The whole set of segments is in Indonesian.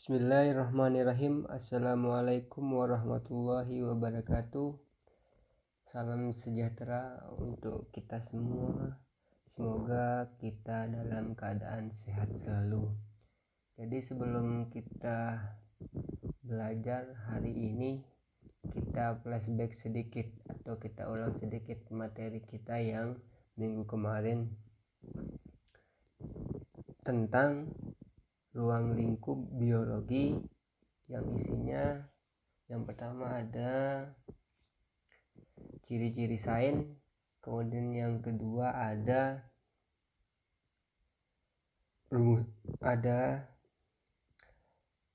Bismillahirrahmanirrahim. Assalamualaikum warahmatullahi wabarakatuh. Salam sejahtera untuk kita semua. Semoga kita dalam keadaan sehat selalu. Jadi sebelum kita belajar hari ini, kita flashback sedikit atau kita ulang sedikit materi kita yang minggu kemarin tentang ruang lingkup biologi, yang isinya yang pertama ada ciri-ciri sains, kemudian yang kedua ada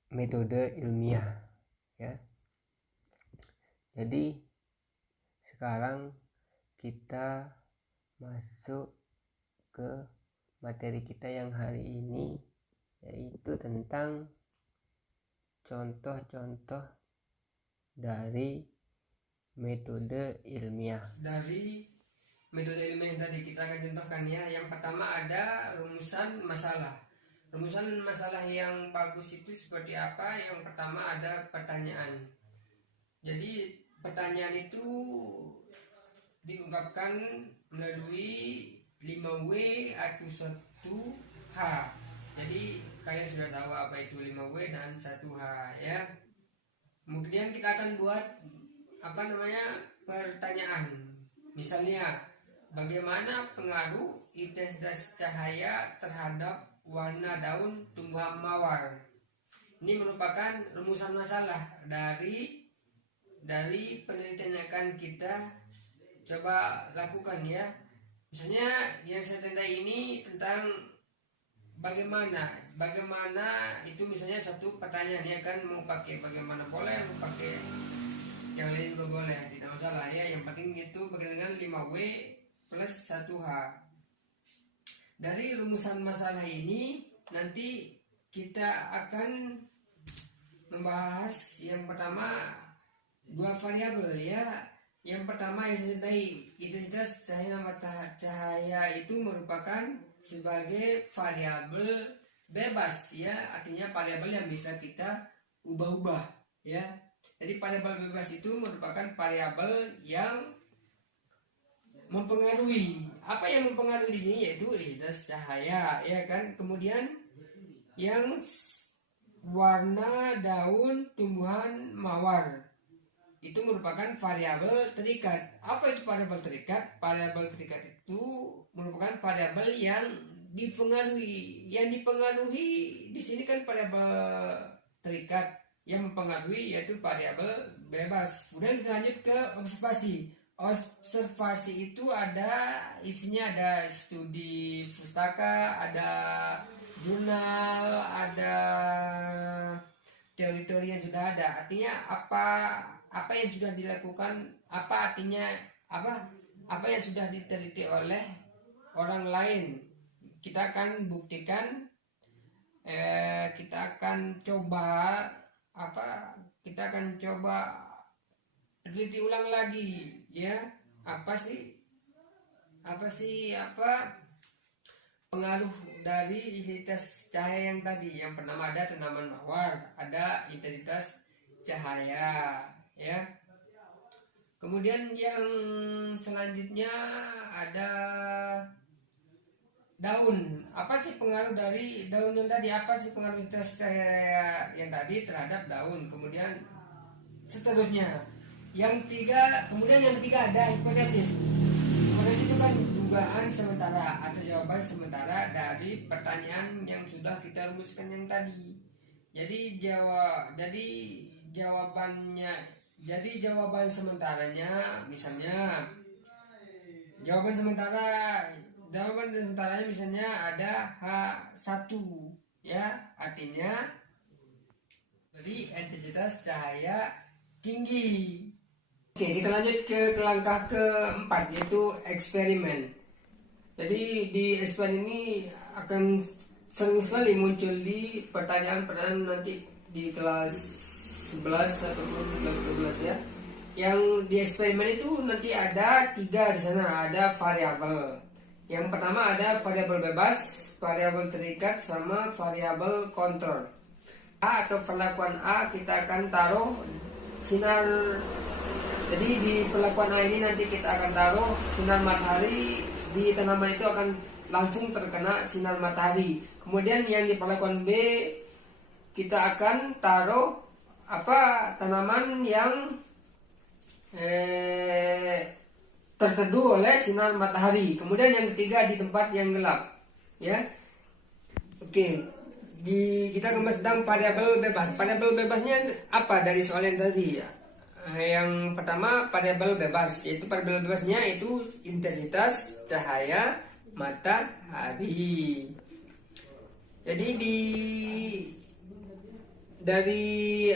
metode ilmiah ya. Jadi sekarang kita masuk ke materi kita yang hari ini, yaitu tentang contoh-contoh dari metode ilmiah. Dari metode ilmiah yang tadi kita akan contohkan ya. Yang pertama ada rumusan masalah. Rumusan masalah yang bagus itu seperti apa? Yang pertama ada pertanyaan. Jadi pertanyaan itu diungkapkan melalui 5W atau 1H. Jadi kalian sudah tahu apa itu 5W dan 1H ya. Kemudian kita akan buat pertanyaan. Misalnya, bagaimana pengaruh intensitas cahaya terhadap warna daun tumbuhan mawar? Ini merupakan rumusan masalah dari penelitian yang akan kita coba lakukan ya. Misalnya yang saya tandai ini tentang bagaimana itu, misalnya satu pertanyaan ya kan, mau pakai bagaimana boleh, mau pakai yang lain juga boleh, tidak masalah ya. Yang penting itu berkaitan dengan 5W plus 1H. Dari rumusan masalah ini nanti kita akan membahas yang pertama dua variabel ya. Yang pertama yang saya tadi, intensitas cahaya itu merupakan sebagai variabel bebas ya, artinya variabel yang bisa kita ubah-ubah ya. Jadi variabel bebas itu merupakan variabel yang mempengaruhi. Apa yang mempengaruhi di sini yaitu intensitas cahaya ya kan. Kemudian yang warna daun tumbuhan mawar itu merupakan variabel terikat. Apa itu variabel terikat? Variabel terikat itu merupakan variabel yang dipengaruhi. Yang dipengaruhi di sini kan variabel terikat, yang mempengaruhi yaitu variabel bebas. Kemudian kita lanjut ke observasi. Observasi itu isinya ada studi pustaka, ada jurnal, ada teori-teori yang sudah ada. Artinya apa yang sudah dilakukan, apa yang sudah diteliti oleh orang lain. Kita akan buktikan, kita akan coba teliti ulang lagi ya. Apa pengaruh dari intensitas cahaya yang tadi. Yang pertama ada tanaman mawar, ada intensitas cahaya ya. Kemudian yang selanjutnya ada daun. Apa sih pengaruh dari daun yang tadi? Apa sih pengaruh intensitas cahaya yang tadi terhadap daun? Kemudian seterusnya. Kemudian yang ketiga ada hipotesis. Hipotesis itu kan dugaan sementara atau jawaban sementara dari pertanyaan yang sudah kita rumuskan yang tadi. Jadi jawaban sementaranya, misalnya jawaban sementaranya misalnya ada H1 ya, artinya dari intensitas cahaya tinggi. Oke, kita lanjut ke langkah keempat, yaitu eksperimen. Jadi di eksperimen ini akan sering sekali muncul di pertanyaan-pertanyaan nanti di kelas 11 ataupun kelas 12 ya. Yang di eksperimen itu nanti ada 3 di sana, ada variabel. Yang pertama ada variabel bebas, variabel terikat, sama variabel kontrol. A atau perlakuan A kita akan taruh sinar. Jadi di perlakuan A ini nanti kita akan taruh sinar matahari di tanaman itu akan langsung terkena sinar matahari. Kemudian yang di perlakuan B kita akan taruh tanaman yang terteduh oleh sinar matahari. Kemudian yang ketiga di tempat yang gelap, ya. Oke, kita membahas tentang variabel bebas. Variabel bebasnya apa dari soal yang tadi, ya? Yang pertama variabel bebas, yaitu variabel bebasnya itu intensitas cahaya matahari. Jadi dari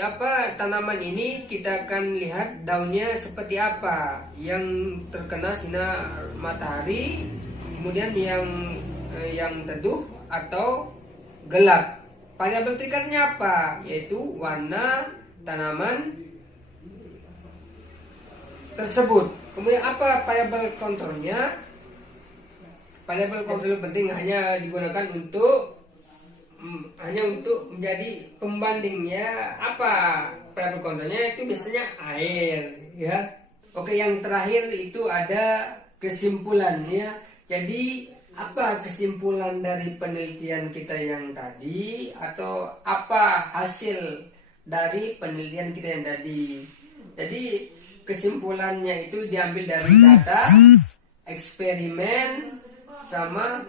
tanaman ini kita akan lihat daunnya seperti apa yang terkena sinar matahari, kemudian yang teduh atau gelap. Variabel tingkatnya apa? Yaitu warna tanaman tersebut. Kemudian apa variabel kontrolnya? Variabel kontrol penting hanya digunakan untuk menjadi pembandingnya. Apa variabel kontrolnya? Itu biasanya air, ya. Oke, yang terakhir itu ada kesimpulannya. Jadi apa kesimpulan dari penelitian kita yang tadi, atau apa hasil dari penelitian kita yang tadi? Jadi kesimpulannya itu diambil dari data, eksperimen, sama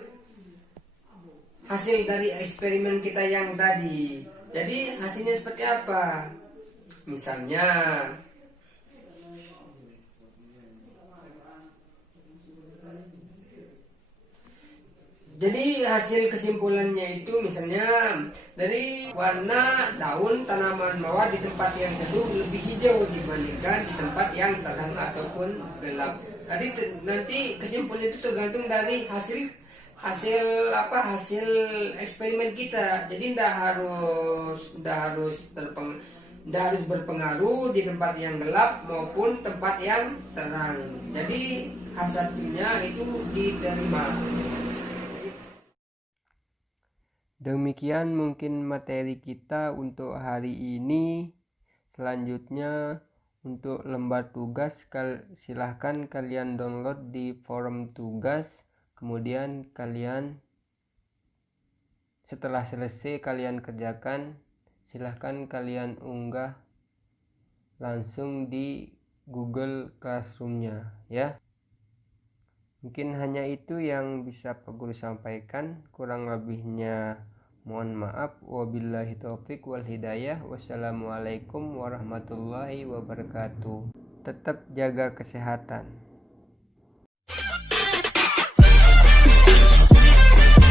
hasil dari eksperimen kita yang tadi. Jadi hasilnya seperti apa? Misalnya jadi hasil kesimpulannya itu misalnya dari warna daun tanaman mawar di tempat yang teduh lebih hijau dibandingkan di tempat yang terang ataupun gelap. Jadi nanti kesimpulan itu tergantung dari hasil eksperimen kita. Jadi tidak harus berpengaruh di tempat yang gelap maupun tempat yang terang. Jadi hasilnya itu diterima. Demikian mungkin materi kita untuk hari ini. Selanjutnya untuk lembar tugas silahkan kalian download di forum tugas. Kemudian kalian setelah selesai kalian kerjakan, silahkan kalian unggah langsung di Google Classroom-nya, ya. Mungkin hanya itu yang bisa Pak Guru sampaikan. Kurang lebihnya mohon maaf. Wabillahi taufik wal hidayah. Wassalamualaikum warahmatullahi wabarakatuh. Tetap jaga kesehatan.